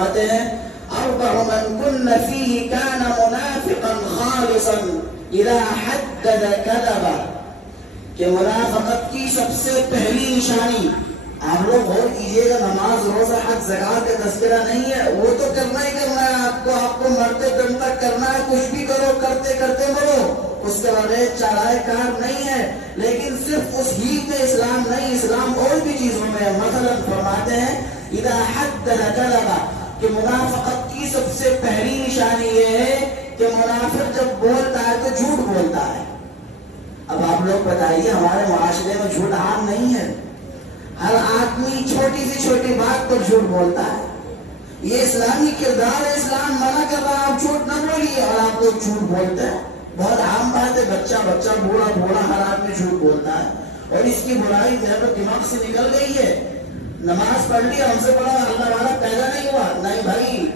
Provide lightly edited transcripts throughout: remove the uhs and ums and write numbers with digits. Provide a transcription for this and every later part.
فرماتے ہیں اربع من کن فیہ کان منافقا خالصا اذا حدد کذب، کہ منافقت کی سب سے پہلی نشانی، آپ لوگ غور کیجئے گا، نماز روزہ حج زکوٰۃ کا تذکرہ نہیں ہے، وہ تو کرنا ہی کرنا ہے، آپ کو مرتے دم تک کرنا ہے، کچھ بھی کرو، کرتے کرتے مرو، اس کے بغیر چارہ کار نہیں ہے۔ لیکن صرف اس ہی میں اسلام نہیں، اسلام اور بھی چیزوں میں ہے۔ مثلا فرماتے ہیں اذا حدد کذب، کہ منافقت کی سب سے پہلی نشانی یہ ہے کہ منافق جب بولتا ہے تو جھوٹ بولتا ہے۔ اب آپ لوگ بتائیے، ہمارے معاشرے میں جھوٹ عام نہیں ہے، ہر آدمی چھوٹی سی چھوٹی بات پر جھوٹ بولتا ہے۔ یہ اسلامی کردار ہے، اسلام منع کر رہا ہے آپ جھوٹ نہ بولیے، اور آپ لوگ جھوٹ بولتے ہیں۔ بہت عام بات ہے، بچہ بوڑھا ہر آدمی جھوٹ بولتا ہے، اور اس کی برائی ذہن و دماغ سے نکل گئی ہے۔ نماز پڑھ لی، ہم سے بڑا اللہ والا پیدا نہیں ہوا، نہیں بھائی،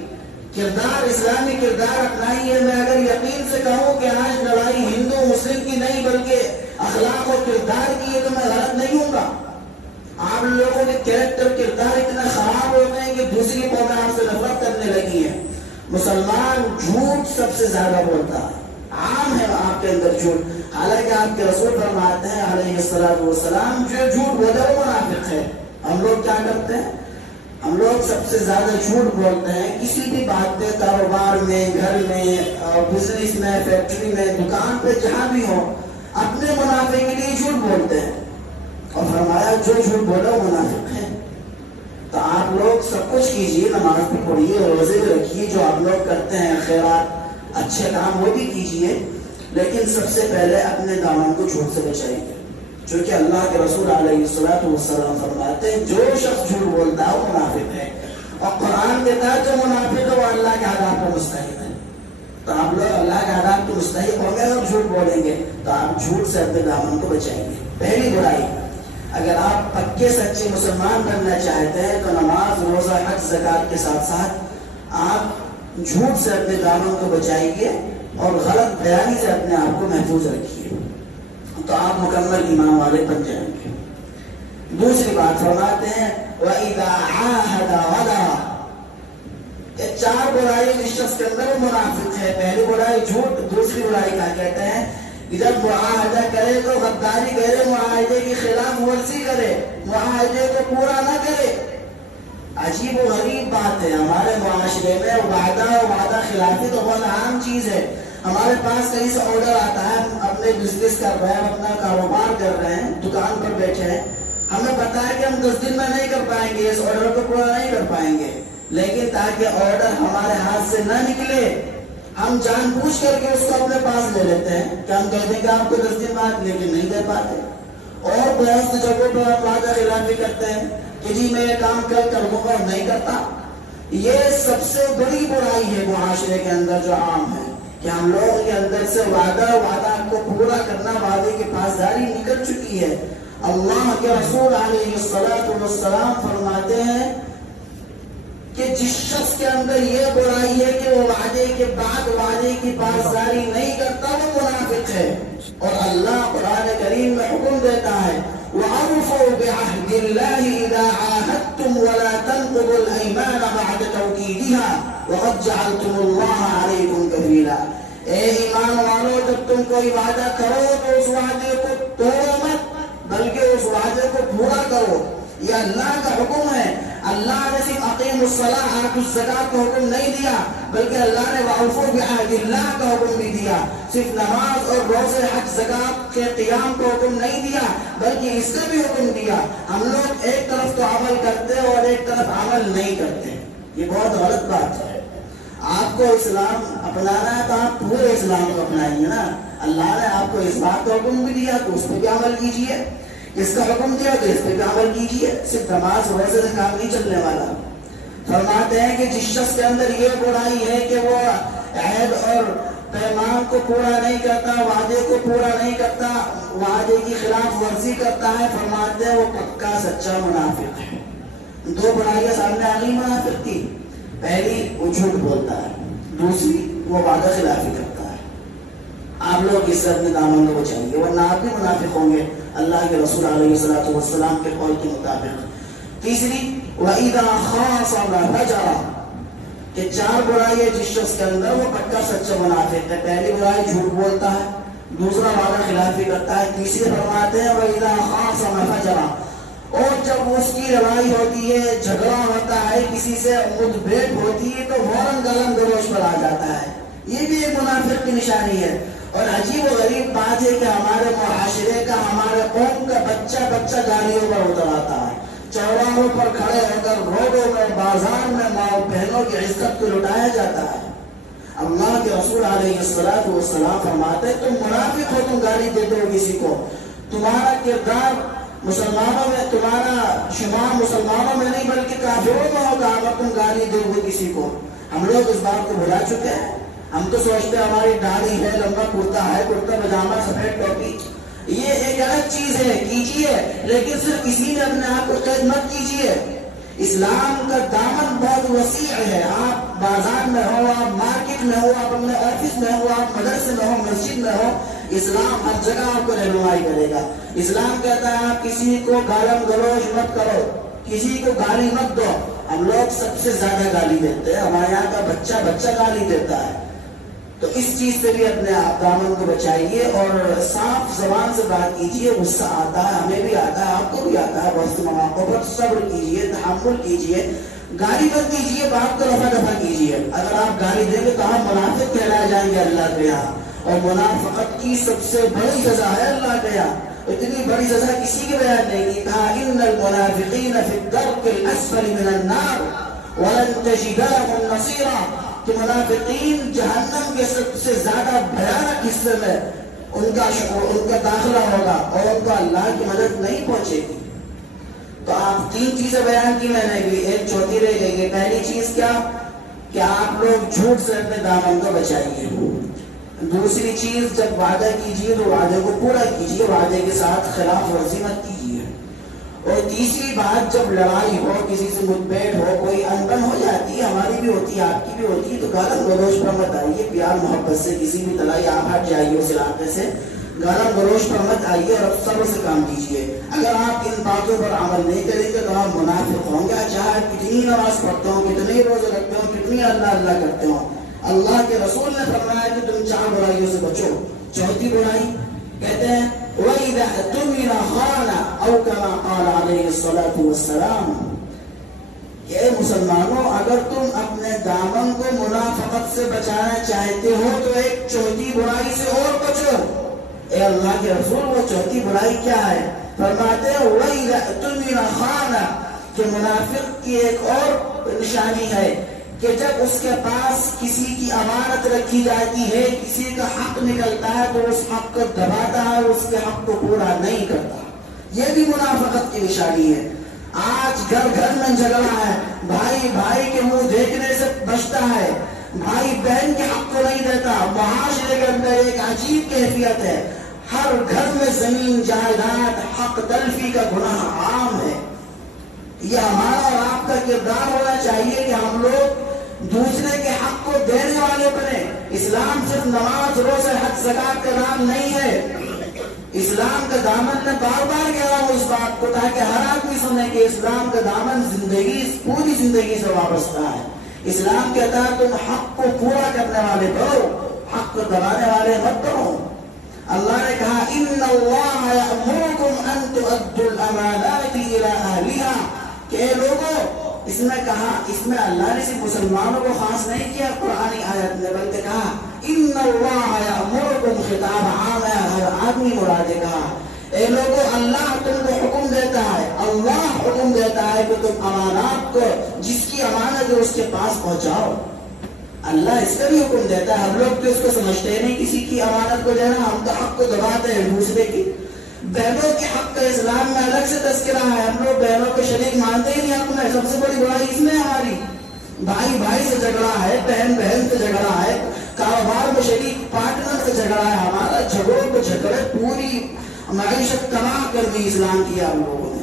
کردار اسلامی کردار اپنائیے۔ میں اگر یقین سے کہوں کہ آج لڑائی ہندو مسلم کی نہیں بلکہ اخلاق اور کردار کی ہے تو میں غلط نہیں ہوں گا۔ آپ لوگوں کے کریکٹر کردار اتنا خراب ہو گئے کہ دوسری قومیں آپ سے نفرت کرنے لگی ہے۔ مسلمان جھوٹ سب سے زیادہ بولتا ہے، عام ہے آپ کے اندر جھوٹ، حالانکہ آپ کے رسول فرماتے ہیں علیہ الصلوۃ والسلام جو جھوٹ بولے وہ منافق ہے۔ ہم لوگ کیا کرتے ہیں؟ ہم لوگ سب سے زیادہ جھوٹ بولتے ہیں کسی بھی بات پہ، کاروبار میں، گھر میں، بزنس میں، فیکٹری میں، دکان پہ، جہاں بھی ہو، اپنے منافع کے لیے جھوٹ بولتے ہیں، اور فرمایا جو جھوٹ بولا وہ منافق ہے۔ تو آپ لوگ سب کچھ کیجئے، نماز بھی پڑھیے، روزے بھی رکھیے، جو آپ لوگ کرتے ہیں خیرات اچھے کام وہ بھی کیجئے، لیکن سب سے پہلے اپنے دامن کو جھوٹ سے بچائیے، چونکہ اللہ کے رسول علیہ الصلوۃ والسلام فرماتے ہیں جو شخص جھوٹ بولتا ہے وہ منافق ہے، اور قرآن کہتا ہے جو منافق ہے وہ اللہ کے عذاب کو مستحق ہے۔ تو آپ لوگ اللہ کے عذاب کو مستحق ہوں گے اور جھوٹ بولیں گے، تو آپ جھوٹ سے اپنے دامن کو بچائیں گے۔ پہلی برائی، اگر آپ پکے سچے مسلمان بننا چاہتے ہیں تو نماز روزہ حج زکوٰۃ کے ساتھ ساتھ آپ جھوٹ سے اپنے دامن کو بچائیے اور غلط بیانی سے اپنے آپ کو محفوظ رکھیے، تو آپ مکمل ایمان والے بن جائیں گے۔ دوسری بات فرماتے ہیں وَإِذَا عَاهَدَ غَدَرَ، یہ چار برائی جس شخص کے اندر وہ منافق ہے۔ پہلی برائی جھوٹ، دوسری برائی کیا کہتے ہیں؟ جب معاہدہ کرے تو غداری کرے، معاہدے کی خلاف ورزی کرے، معاہدے کو پورا نہ کرے۔ عجیب و غریب بات ہے، ہمارے معاشرے میں وعدہ خلافی تو بہت عام چیز ہے۔ ہمارے پاس کہیں سے آرڈر آتا ہے، ہم اپنے بزنس کر رہے ہیں، اپنا کاروبار کر رہے ہیں، دکان پر بیٹھے ہیں، ہمیں پتا ہے کہ ہم 10 دن میں نہیں کر پائیں گے، اس آرڈر کو پورا نہیں کر پائیں گے، لیکن تاکہ آرڈر ہمارے ہاتھ سے نہ نکلے ہم جان بوجھ کر کے اس کو اپنے پاس لے لیتے ہیں کہ ہم کہتے ہیں کہ آپ کو 10 دن بعد، لیکن نہیں دے پاتے۔ اور بہت سی جگہوں پر ہم وعدہ خلافی کرتے ہیں کہ جی میں یہ کام کر دوں گا اور نہیں کرتا۔ یہ سب سے بڑی برائی ہے معاشرے کے اندر جو عام ہے، کہ ہم لوگ کے اندر سے وعدہ کو پورا کرنا، وعدے کی پاسداری نکل چکی ہے۔ اللہ کے رسول علیہ الصلوۃ والسلام فرماتے ہیں کہ جس شخص کے اندر یہ برائی ہے کہ وہ وعدے کے بعد وعدے کی پاسداری نہیں کرتا وہ منافق ہے۔ اور اللہ قرآن کریم میں حکم دیتا ہے وَأَوْفُوا بِعَهْدِ اللَّهِ إِذَا عَاهَدتُّمْ وَلَا تَنقُضُوا الْأَيْمَانَ بَعْدَ تَوْكِيدِهَا وَقَدْ جَعَلْتُمُ اللَّهَ عَلَيْكُمْ كَفِيلًا۔ اے ایمان والو، جب تم کوئی وعدہ کرو تو اس وعدے کو توڑو مت، بلکہ اس وعدے کو پورا کرو۔ یہ اللہ کا حکم ہے۔ اللہ نے صرف اقیم الصلاۃ آتوا الزکاۃ کا حکم نہیں دیا، بلکہ اللہ نے وَأَوْفُوا بِعَهْدِ اللَّهِ کا حکم بھی دیا۔ صرف نماز اور روزے حج زکاۃ کے قیام کا حکم نہیں دیا، بلکہ اس کا بھی حکم دیا۔ ہم لوگ ایک طرف تو عمل کرتے اور ایک طرف عمل نہیں کرتے، یہ بہت غلط بات ہے۔ آپ کو اسلام اپنانا ہے تو آپ پورے اسلام کو اپنائیے نا۔ اللہ نے آپ کو اس بات کا حکم بھی دیا تو اس پہ بھی عمل کیجیے، اس کا حکم دیا تو اس پہ بھی عمل کیجیے۔ صرف نماز روزے سے کام نہیں چلنے والا۔ فرماتے ہیں کہ جس شخص کے اندر یہ برائی ہے کہ وہ عہد اور پیمان کو پورا نہیں کرتا، وعدے کو پورا نہیں کرتا، وعدے کی خلاف ورزی کرتا ہے، فرماتے ہیں وہ پکا سچا منافق ہے۔ دو برائیاں سامنے آ گئی منافق کی، پہلی وہ جھوٹ بولتا ہے، دوسری وہ وعدہ خلافی کرتا ہے۔ آپ لوگ اس سے اپنے دامن کو بچائیے، ورنہ آپ بھی منافق ہوں گے اللہ کے رسول علیہ الصلوۃ والسلام کے قول کے مطابق۔ تیسری وَإِذَا خَاصَمَ فَجَرَ، کہ 4 برائی ہے جس شخص کے اندر وہ پکا سچا منافق ہے. پہلی برائی جھوٹ بولتا ہے، دوسرا وعدہ خلافی کرتا ہے، تیسری فرماتے ہیں وَإِذَا خَاصَمَ فَجَرَ، اور جب اس کی لڑائی ہوتی ہے، جھگڑا ہوتا ہے، کسی سے مدبھیڑ ہوتی ہے تو فوراً گلن گلوچ پر آ جاتا ہے. یہ بھی ایک منافق کی نشانی ہے. اور عجیب و غریب بات ہے کہ ہمارے معاشرے کا، ہمارے قوم کا بچہ گاڑیوں پر اتر آتا ہے، چوراہوں پر کھڑے ہو کر روڈوں میں، بازار میں ماں بہنوں کی عزت کو لٹایا جاتا ہے. اللہ کے رسول علیہ السلام فرماتے ہیں تم منافق ہو، تم گالی دیتے ہو کسی کو. تمہارا کردار مسلمانوں میں، تمہارا شمار مسلمانوں میں نہیں بلکہ کافروں میں ہوگا اگر تم گالی دو گے کسی کو. ہم لوگ اس بات کو بھلا چکے ہیں. ہم تو سوچتے ہیں ہماری داڑھی ہے، لمبا کرتا ہے، کرتا پجامہ، سفید ٹوپی، یہ ایک الگ چیز ہے، کیجیے، لیکن صرف اسی میں اپنے آپ کو قید مت کیجیے. اسلام کا دامن بہت وسیع ہے. آپ بازار میں ہو، آپ مارکیٹ میں ہو، آپ اپنے آفس میں ہو، آپ مدرسے میں ہو، مسجد میں ہو، اسلام ہر جگہ آپ کو رہنمائی کرے گا. اسلام کہتا ہے آپ کسی کو گالم گلوچ مت کرو، کسی کو گالی مت دو. ہم لوگ سب سے زیادہ گالی دیتے ہیں، ہمارے یہاں کا بچہ گالی دیتا ہے. تو اس چیز سے بھی اپنے آپ دامن کو بچائیے اور صاف زبان سے بات کیجیے. غصہ آتا ہے، ہمیں بھی آتا ہے، آپ کو بھی آتا ہے، بہت سے مواقع پر صبر کیجیے، تحمل کیجیے، گالی مت دیجیے، بات کو رفع دفع کیجیے. اگر آپ گالی دیں گے تو آپ منافق کہلائے جائیں گے اللہ کے یہاں. اور منافقت کی سب سے بڑی سزا ہے اللہ کے یہاں. اتنی بڑی سزا کسی کے بیان نہیں کی. کہا ان المنافقین فی الدرک الاسفل من النار ولن تجد لهم نصیرا، کہ منافقین جہنم کے سب سے زیادہ بھیانک حصے میں ان کا داخلہ ہوگا اور ان کو اللہ کی مدد نہیں پہنچے گی. تو آپ 3 چیزیں بیان کی میں نے بھی، ایک چوتھی رہ گئی. پہلی چیز کیا کہ آپ لوگ جھوٹ سے اپنے دامن کو بچائیے. دوسری چیز جب وعدہ کیجیے تو وعدے کو پورا کیجیے، وعدے کے ساتھ خلاف ورزی مت کیجیے. اور تیسری بات جب لڑائی ہو، کسی سے مدبھیڑ ہو، کوئی انبن ہو جاتی ہے، ہماری بھی ہوتی ہے، آپ کی بھی ہوتی ہے، تو گالم گلوچ پر مت آئیے. پیار محبت سے کسی بھی طرح آپ ہٹ جائیے اس علاقے سے، گالم گلوچ پر مت آئیے اور صبر سے کام کیجیے. اگر آپ ان باتوں پر عمل نہیں کریں گے تو آپ منافق ہوں گے، چاہے کتنی نماز پڑھتے ہوں، کتنے روزے رکھتے ہوں، کتنی اللہ کرتے ہوں. اللہ کے رسول نے فرمایا کہ تم 4 برائیوں سے بچو. چوتھی برائی کہتے ہیں وَإِذَا اؤْتُمِنَ خَانَ أَوْ كَمَا قَالَ عَلَيْهِ الصَّلَاةُ وَالسَّلَامُ، کہ مسلمانوں اگر تم اپنے دامن کو منافقت سے بچانا چاہتے ہو تو ایک چوتھی برائی سے اور بچو. اے اللہ کے رسول وہ چوتھی برائی کیا ہے؟ فرماتے ہیں وَإِذَا اؤْتُمِنَ خَانَ، کہ منافق کی ایک اور نشانی ہے کہ جب اس کے پاس کسی کی امانت رکھی جاتی ہے، کسی کا حق نکلتا ہے تو اس حق کو دباتا ہے، اس کے حق کو پورا نہیں کرتا. یہ بھی منافقت کی نشانی ہے. آج گھر میں جھگڑا ہے، بھائی کے منہ دیکھنے سے بچتا ہے، بھائی بہن کے حق کو نہیں دیتا. معاشرے کے اندر ایک عجیب کیفیت ہے، ہر گھر میں زمین جائیداد حق تلفی کا گناہ عام ہے. یہ ہمارا اور آپ کا کردار ہونا چاہیے کہ ہم لوگ دوسرے کے حق کو دینے والے بنے. اسلام صرف نماز، روزہ، حج، زکات کا نام نہیں ہے. اسلام کا دامن میں بار کہہ رہا ہوں اس بات کو تاکہ ہر آدمی سنے کہ اسلام کا دامن پوری زندگی سے وابستہ ہے. اسلام کہتا ہے تم حق کو پورا کرنے والے بنو، حق کو دبانے والے مت بنو. اللہ نے کہا ان اللہ یأمرکم ان تؤدوا الامانات الی اہلہا، کہ لوگوں، اس میں کہا، اس میں اللہ نے صرف مسلمانوں کو خاص نہیں کیا قرآنی آیت نے، بلکہ کہا ان اللہ یأمرکم، خطاب عام ہے، ہر آدمی مرادے. کہا اے لوگوں اللہ تم کو حکم دیتا ہے، اللہ حکم دیتا ہے کہ تم امانات کو، جس کی امانت ہے اس کے پاس پہنچاؤ. اللہ اس کا بھی حکم دیتا ہے. ہم لوگ تو اس کو سمجھتے نہیں کسی کی امانت کو دینا، ہم تو حق کو دباتے ہیں دوسرے کی. بہنوں کے حق کا اسلام میں الگ سے تذکرہ ہے. ہم لوگ بہنوں کو شریک مانتے ہی نہیں حق میں. سب سے بڑی برائی اس میں ہماری. بھائی سے جھگڑا ہے، بہن سے جھگڑا ہے، کاروبار میں شریک پارٹنر سے جھگڑا ہے. ہمارا جھگڑوں کو جھگڑے پوری معیشت تباہ کر دی اسلام کی ہم لوگوں نے.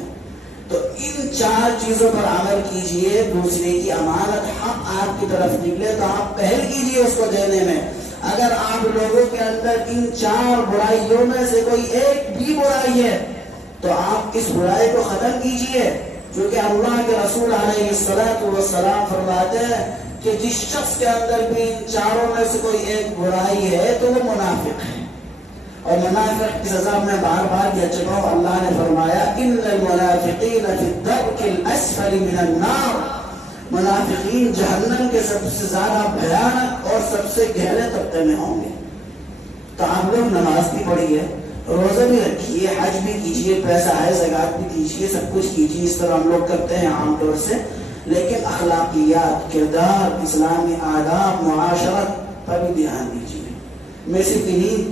تو ان 4 چیزوں پر عمل کیجئے. دوسرے کی امانت حق آپ کی طرف نکلے تو آپ پہل کیجئے اس کو دینے میں. اگر آپ لوگوں کے اندر ان 4 برائیوں میں سے کوئی ایک بھی برائی ہے تو آپ اس برائی کو ختم کیجئے. کیونکہ اللہ کے رسول علیہ السلام فرماتے ہیں کہ جس شخص کے اندر بھی ان چاروں میں سے کوئی ایک برائی ہے تو وہ منافق ہے. اور منافق کی سزا میں بار بار کہہ چکا ہوں. اللہ نے فرمایا ان المنافقین فی الدرک الاسفل من النار. منافقین جہنم کے سب سے زیادہ بھیانک اور سب سے گہرے طبقے میں ہوں گے. تو آپ لوگ نماز بھی پڑھی ہے, روزہ بھی رکھیے, حج بھی کیجیے, پیسہ ہے زکات بھی کیجیے, سب کچھ کیجیے. اس طرح ہم لوگ کرتے ہیں عام طور سے, لیکن اخلاقیات, کردار, اسلامی آداب, معاشرت پر بھی دھیان دیجیے. میں صرف انہیں